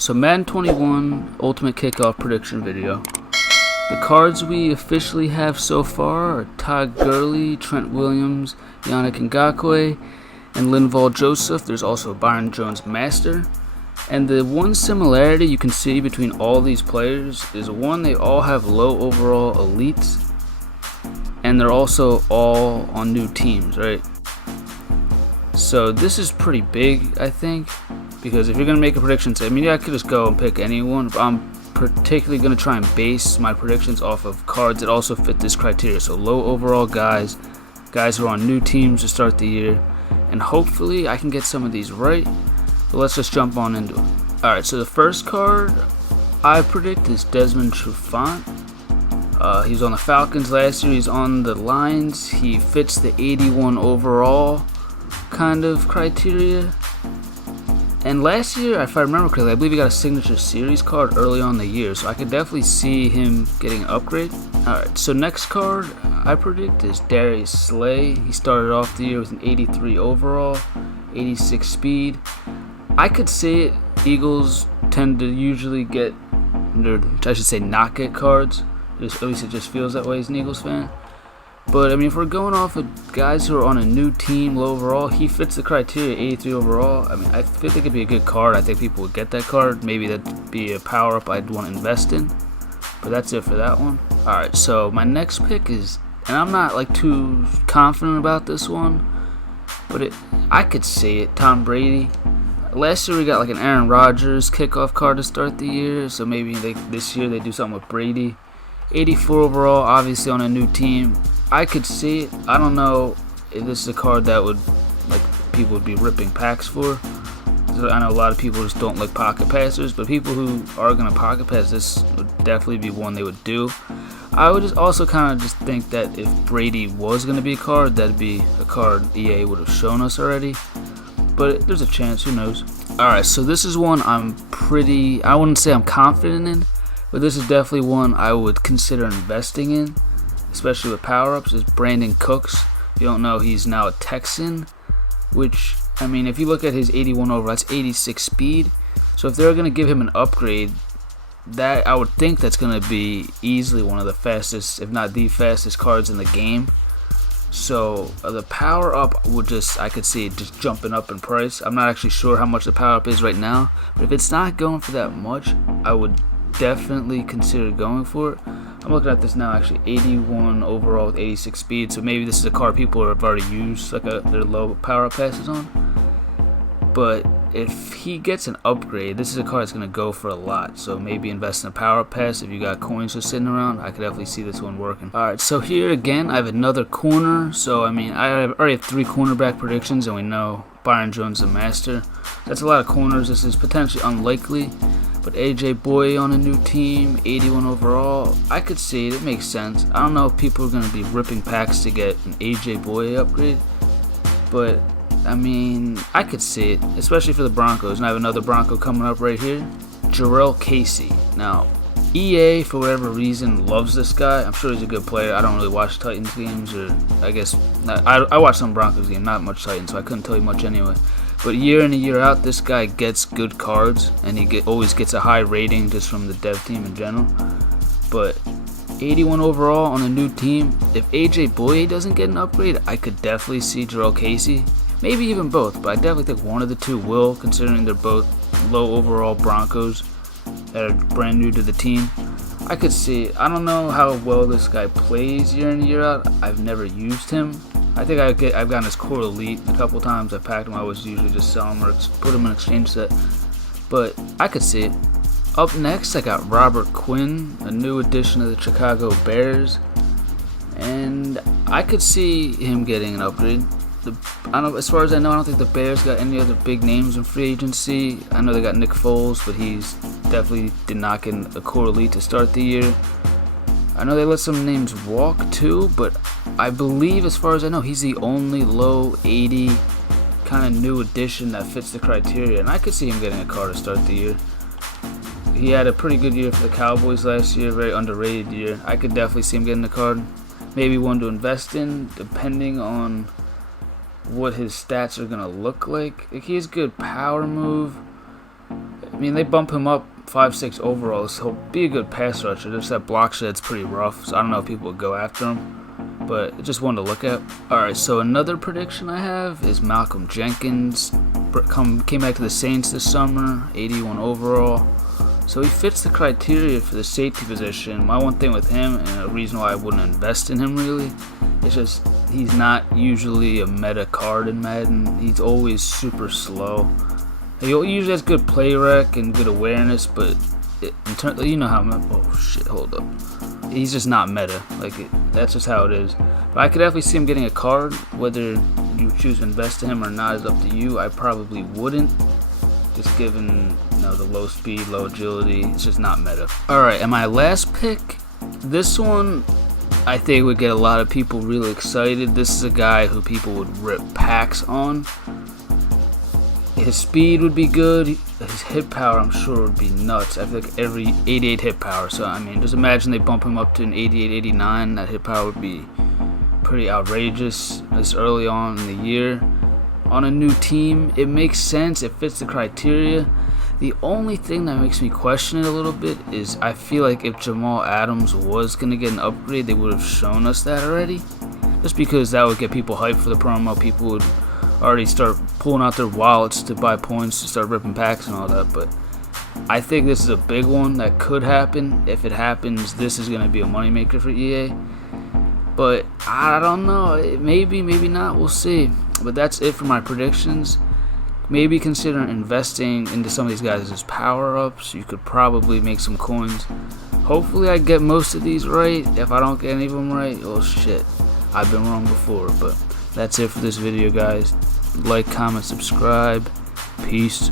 So Madden 21 Ultimate Kickoff Prediction video. The cards we officially have so far are Todd Gurley, Trent Williams, Yannick Ngakoue, and Linval Joseph. There's also Byron Jones Master. And the one similarity you can see between all these players is one, they all have low overall elites, and they're also all on new teams, right? So this is pretty big, I think, because if you're going to make a prediction, I could just go and pick anyone, but I'm particularly going to try and base my predictions off of cards that also fit this criteria. So low overall guys who are on new teams to start the year, and hopefully I can get some of these right. But let's just jump on into it. Alright, so the first card I predict is Desmond Trufant. He was on the Falcons last year. He's on the Lions. He fits the 81 overall kind of criteria. And last year, if I remember correctly, I believe he got a signature series card early on in the year, so I could definitely see him getting an upgrade. Alright, so next card I predict is Darius Slay. He started off the year with an 83 overall, 86 speed. I could see it. Eagles tend to usually get, not get cards. At least it just feels that way as an Eagles fan. But, if we're going off of guys who are on a new team, low overall, he fits the criteria, 83 overall. I think it could be a good card. I think people would get that card. Maybe that'd be a power-up I'd want to invest in. But that's it for that one. Alright, so my next pick is, and I'm not too confident about this one, but I could see it, Tom Brady. Last year we got an Aaron Rodgers kickoff card to start the year, so maybe this year they do something with Brady. 84 overall, obviously on a new team. I could see it. I don't know if this is a card that would people would be ripping packs for. I know a lot of people just don't like pocket passers, but people who are gonna pocket pass, this would definitely be one they would do. I would just also kind of think that if Brady was gonna be a card, that'd be a card EA would have shown us already. But there's a chance, who knows. Alright, so this is one I wouldn't say I'm confident in, but this is definitely one I would consider investing in, especially with power-ups, is Brandin Cooks. If you don't know, he's now a Texan, which, if you look at his 81 over, that's 86 speed. So if they're going to give him an upgrade, that I would think that's going to be easily one of the fastest, if not the fastest cards in the game. So the power up I could see it just jumping up in price. I'm not actually sure how much the power up is right now, but if it's not going for that much, I would definitely consider going for it. I'm looking at this now, actually 81 overall with 86 speed, so maybe this is a card people have already used their low power up passes on. But if he gets an upgrade, this is a card that's going to go for a lot, so maybe invest in a power up pass. If you got coins just sitting around, I could definitely see this one working. Alright, so here again I have another corner. So I already have 3 cornerback predictions, and we know Byron Jones the master. That's a lot of corners. This is potentially unlikely, but AJ Boye on a new team, 81 overall, I could see it. It makes sense. I don't know if people are going to be ripping packs to get an AJ Boye upgrade, but I could see it, especially for the Broncos. And I have another Bronco coming up right here, Jurrell Casey. Now, EA, for whatever reason, loves this guy. I'm sure he's a good player. I don't really watch Titans games, or I guess I watch some Broncos games, not much Titans, so I couldn't tell you much anyway. But year in and year out, this guy gets good cards, and he always gets a high rating just from the dev team in general. But 81 overall on a new team. If AJ Boye doesn't get an upgrade, I could definitely see Jurrell Casey. Maybe even both, but I definitely think one of the two will, considering they're both low overall Broncos that are brand new to the team. I could see. I don't know how well this guy plays year in and year out. I've never used him. I think I've gotten his core elite a couple times. I've packed him. I always usually just sell him or put him in an exchange set. But I could see it. Up next, I got Robert Quinn, a new addition to the Chicago Bears, and I could see him getting an upgrade. As far as I know, I don't think the Bears got any other big names in free agency. I know they got Nick Foles, but he's definitely did not get a core elite to start the year. I know they let some names walk too, but I believe, as far as I know, he's the only low 80 kind of new addition that fits the criteria, and I could see him getting a card to start the year. He had a pretty good year for the Cowboys last year, very underrated year. I could definitely see him getting a card. Maybe one to invest in, depending on what his stats are going to look like. He has good power move. mean, they bump him up 5-6 overall, so he'll be a good pass rusher. Just that block shed's pretty rough, so I don't know if people would go after him, but just one to look at. Alright, so another prediction I have is Malcolm Jenkins. Came back to the Saints this summer, 81 overall. So he fits the criteria for the safety position. My one thing with him, and a reason why I wouldn't invest in him really, is just he's not usually a meta card in Madden. He's always super slow. He usually has good play rec and good awareness, but you know how. Oh shit! Hold up. He's just not meta. That's just how it is. But I could definitely see him getting a card. Whether you choose to invest in him or not is up to you. I probably wouldn't, just given the low speed, low agility. It's just not meta. All right, and my last pick. This one, I think would get a lot of people really excited. This is a guy who people would rip packs on. His speed would be good. His hit power, I'm sure, would be nuts. I feel like every 88 hit power. So, I mean, just imagine they bump him up to an 88, 89. That hit power would be pretty outrageous this early on in the year. On a new team, it makes sense. It fits the criteria. The only thing that makes me question it a little bit is I feel like if Jamal Adams was going to get an upgrade, they would have shown us that already. Just because that would get people hyped for the promo. People would already start pulling out their wallets to buy points, to start ripping packs and all that. But I think this is a big one that could happen. If it happens, this is going to be a moneymaker for EA. But I don't know. Maybe, maybe not. We'll see. But that's it for my predictions. Maybe consider investing into some of these guys as power-ups. You could probably make some coins. Hopefully I get most of these right. If I don't get any of them right, oh shit, I've been wrong before. But that's it for this video, guys. Like, comment, subscribe. Peace.